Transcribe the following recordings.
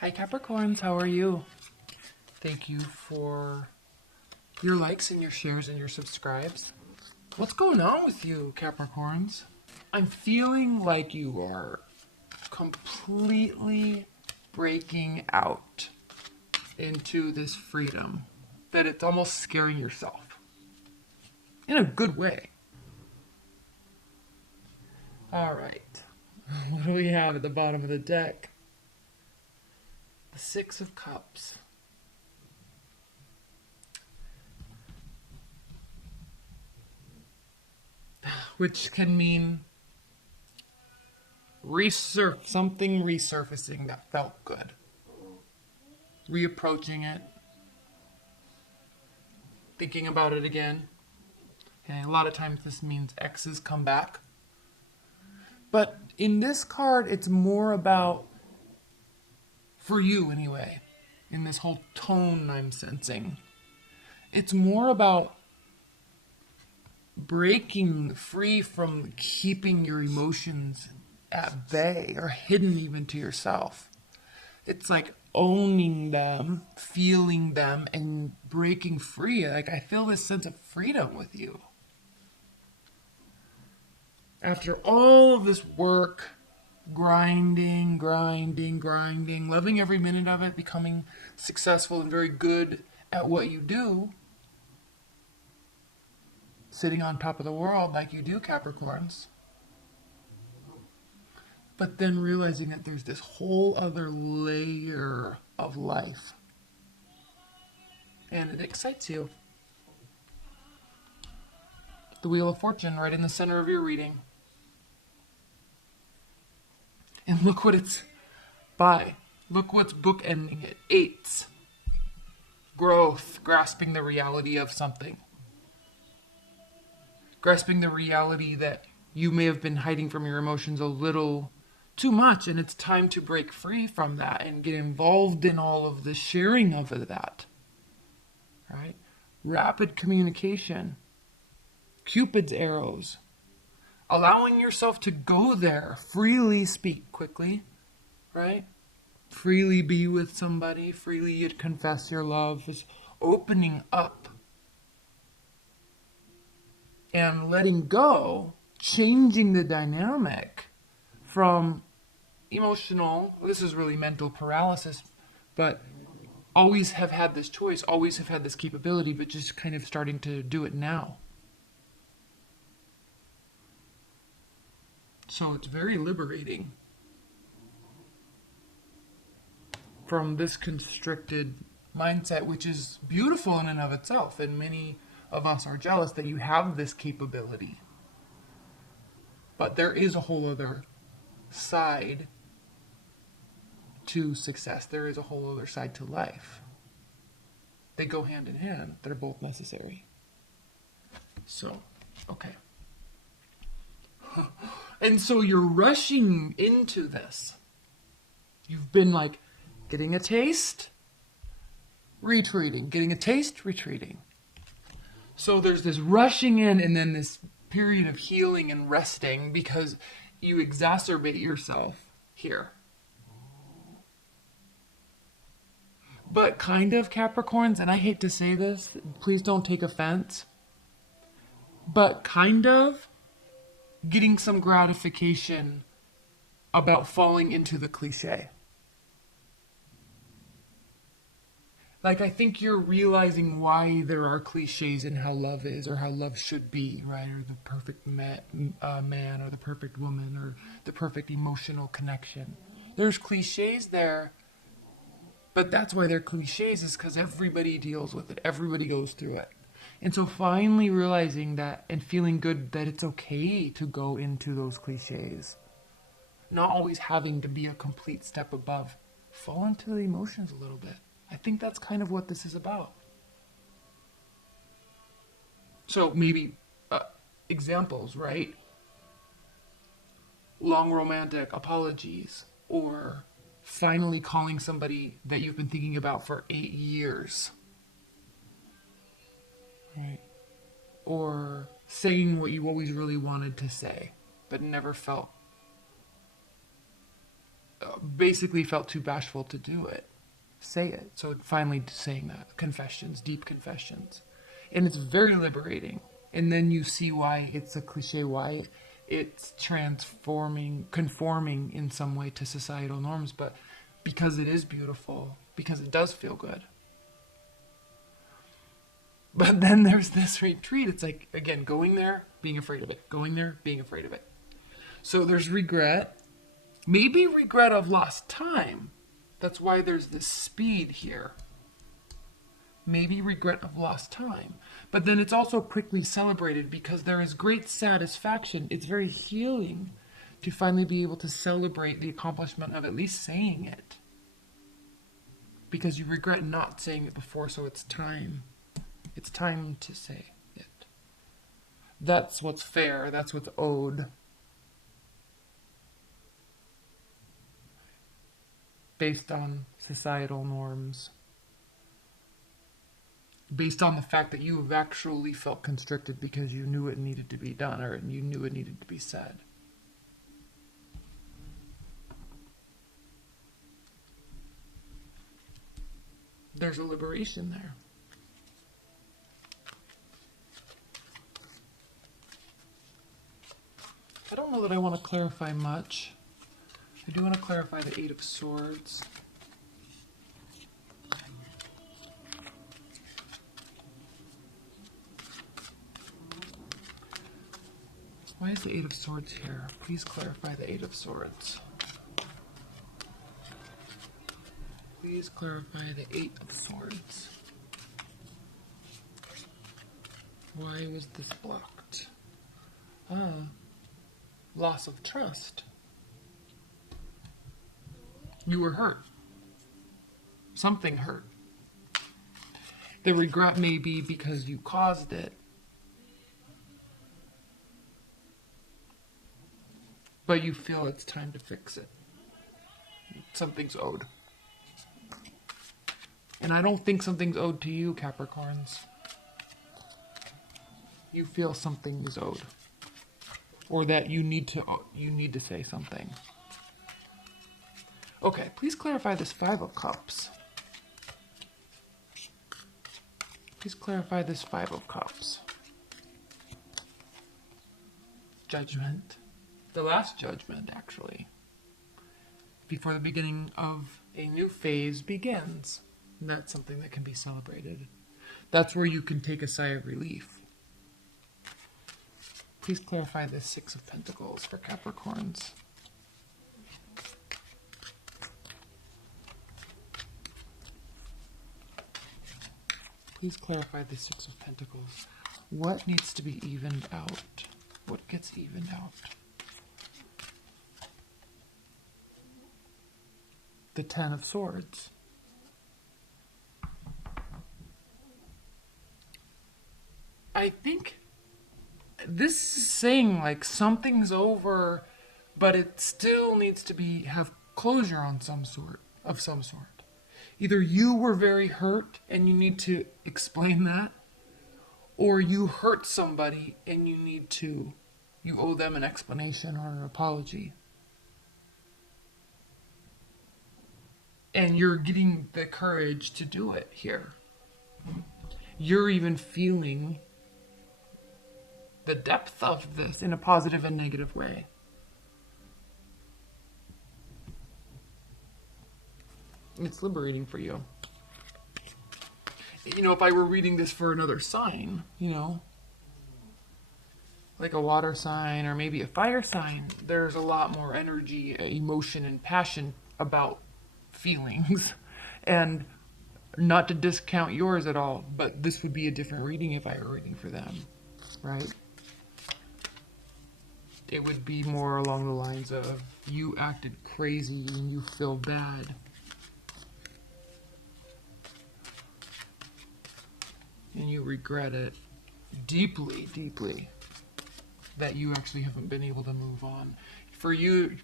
Hi Capricorns, how are you? Thank you for your likes and your shares and your subscribes. What's going on with you, Capricorns? I'm feeling like you are completely breaking out into this freedom, that it's almost scaring yourself. In a good way. Alright, what do we have at the bottom of the deck? The Six of Cups. Which can mean something resurfacing that felt good. Reapproaching it. Thinking about it again. Okay, a lot of times this means exes come back. But in this card, it's more about, for you anyway, in this whole tone I'm sensing, it's more about breaking free from keeping your emotions at bay or hidden even to yourself. It's like owning them, feeling them, and breaking free. Like, I feel this sense of freedom with you. After all of this work, grinding, loving every minute of it, becoming successful and very good at what you do, sitting on top of the world like you do, Capricorns. But then realizing that there's this whole other layer of life. And it excites you. The Wheel of Fortune right in the center of your reading. And look what it's by. Look what's bookending it. Eights. Growth. Grasping the reality of something. Grasping the reality that you may have been hiding from your emotions a little too much, and it's time to break free from that and get involved in all of the sharing of that. Right? Rapid communication. Cupid's arrows. Allowing yourself to go there. Freely speak quickly. Right? Freely be with somebody. Freely confess your love. Just opening up. And letting go. Changing the dynamic from emotional, this is really mental paralysis, but always have had this choice, always have had this capability, but just kind of starting to do it now. So it's very liberating from this constricted mindset, which is beautiful in and of itself, and many of us are jealous that you have this capability. But there is a whole other side to success. There is a whole other side to life. They go hand in hand. They're both necessary. So, okay. And so you're rushing into this. You've been like getting a taste, retreating, getting a taste, retreating. So there's this rushing in and then this period of healing and resting because you exacerbate yourself here. But kind of, Capricorns, and I hate to say this, please don't take offense, but kind of getting some gratification about falling into the cliche. Like, I think you're realizing why there are cliches in how love is or how love should be, right? Or the perfect man or the perfect woman or the perfect emotional connection. There's cliches there. But that's why they're cliches, is because everybody deals with it. Everybody goes through it. And so finally realizing that and feeling good that it's okay to go into those cliches. Not always having to be a complete step above. Fall into the emotions a little bit. I think that's kind of what this is about. So maybe examples, right? Long romantic apologies, or finally calling somebody that you've been thinking about for 8 years. Right? Or saying what you always really wanted to say, but never felt basically felt too bashful to do it. Say it. So finally saying that. Confessions, deep confessions. And it's very liberating. And then you see why it's a cliche, why it's conforming in some way to societal norms, but because it is beautiful, because it does feel good. But then there's this retreat. It's like, again, going there, being afraid of it. Going there, being afraid of it. So there's regret. Maybe regret of lost time. That's why there's this speed here. Maybe regret of lost time. But then it's also quickly celebrated because there is great satisfaction. It's very healing to finally be able to celebrate the accomplishment of at least saying it. Because you regret not saying it before, so it's time. It's time to say it. That's what's fair. That's what's owed. Based on societal norms. Based on the fact that you have actually felt constricted because you knew it needed to be done, or you knew it needed to be said. There's a liberation there. I don't know that I want to clarify much. I do want to clarify the Eight of Swords. Why is the Eight of Swords here? Please clarify the Eight of Swords. Please clarify the Eight of Swords. Why was this blocked? Loss of trust. You were hurt. Something hurt. The regret may be because you caused it. But you feel it's time to fix it. Something's owed. And I don't think something's owed to you, Capricorns. You feel something is owed. Or that you need to say something. Okay, please clarify this Five of Cups. Please clarify this Five of Cups. Judgment. The last judgment, actually. Before the beginning of a new phase begins. And that's something that can be celebrated. That's where you can take a sigh of relief. Please clarify the Six of Pentacles for Capricorns. Please clarify the Six of Pentacles. What needs to be evened out? What gets evened out? The Ten of Swords. I think this is saying like something's over, but it still needs to have closure on some sort. Either you were very hurt and you need to explain that, or you hurt somebody and you owe them an explanation or an apology. And you're getting the courage to do it here. You're even feeling the depth of this in a positive and negative way. It's liberating for you. You know, if I were reading this for another sign, you know, like a water sign or maybe a fire sign, there's a lot more energy, emotion, and passion about feelings. And not to discount yours at all, but this would be a different reading if I were reading for them, right? It would be more along the lines of you acted crazy and you feel bad. And you regret it deeply, deeply, that you actually haven't been able to move on. For you,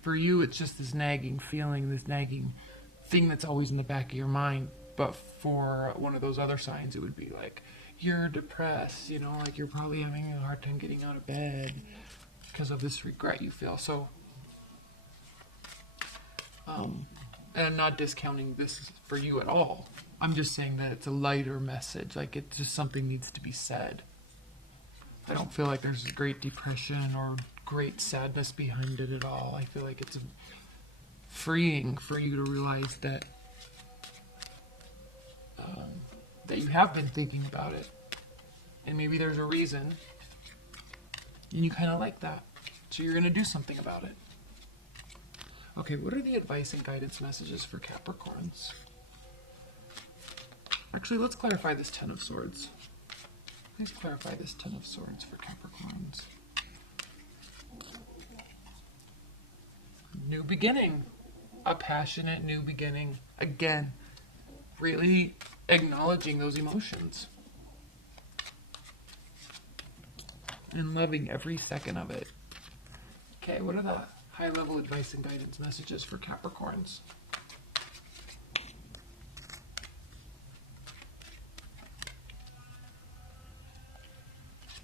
it's just this nagging feeling, this nagging thing that's always in the back of your mind. But for one of those other signs, it would be like, you're depressed, you know, like you're probably having a hard time getting out of bed because of this regret you feel. So And I'm not discounting this for you at all. I'm just saying that it's a lighter message. Like, it's just something needs to be said. I don't feel like there's great depression or great sadness behind it at all. I feel like it's freeing for you to realize that that you have been thinking about it, and maybe there's a reason, and you kind of like that, so you're going to do something about it. Okay, what are the advice and guidance messages for Capricorns? Actually, let's clarify this Ten of Swords. Please clarify this Ten of Swords for Capricorns. New beginning. A passionate new beginning. Again, really acknowledging those emotions. And loving every second of it. Okay, what are the high-level advice and guidance messages for Capricorns?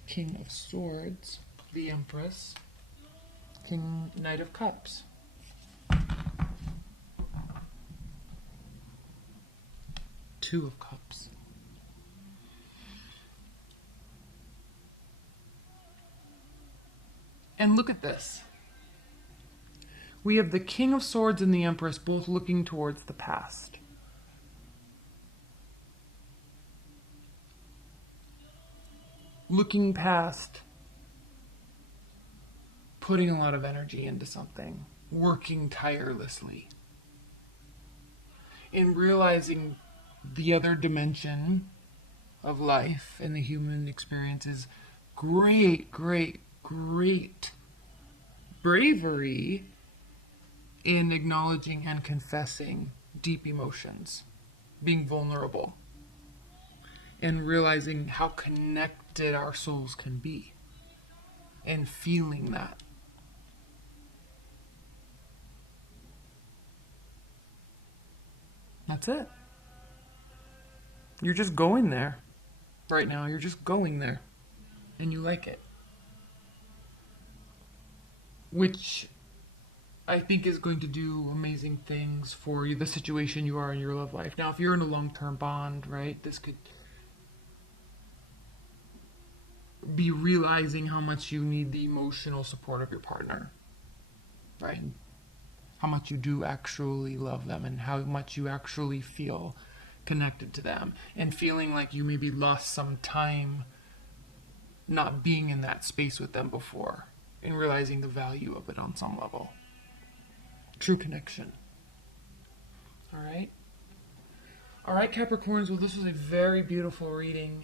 King of Swords, the Empress, Knight of Cups. Two of Cups. And look at this. We have the King of Swords and the Empress both looking towards the past. Looking past, putting a lot of energy into something, working tirelessly, and realizing the other dimension of life and the human experience is great bravery in acknowledging and confessing deep emotions, being vulnerable, and realizing how connected our souls can be, and feeling that. That's it. You're just going there. Right now, you're just going there. And you like it. Which I think is going to do amazing things for you, the situation you are in your love life. Now, if you're in a long-term bond, right, this could be realizing how much you need the emotional support of your partner, right? How much you do actually love them and how much you actually feel connected to them, and feeling like you maybe lost some time not being in that space with them before, and realizing the value of it on some level. True connection. All right, Capricorns, well, this was a very beautiful reading.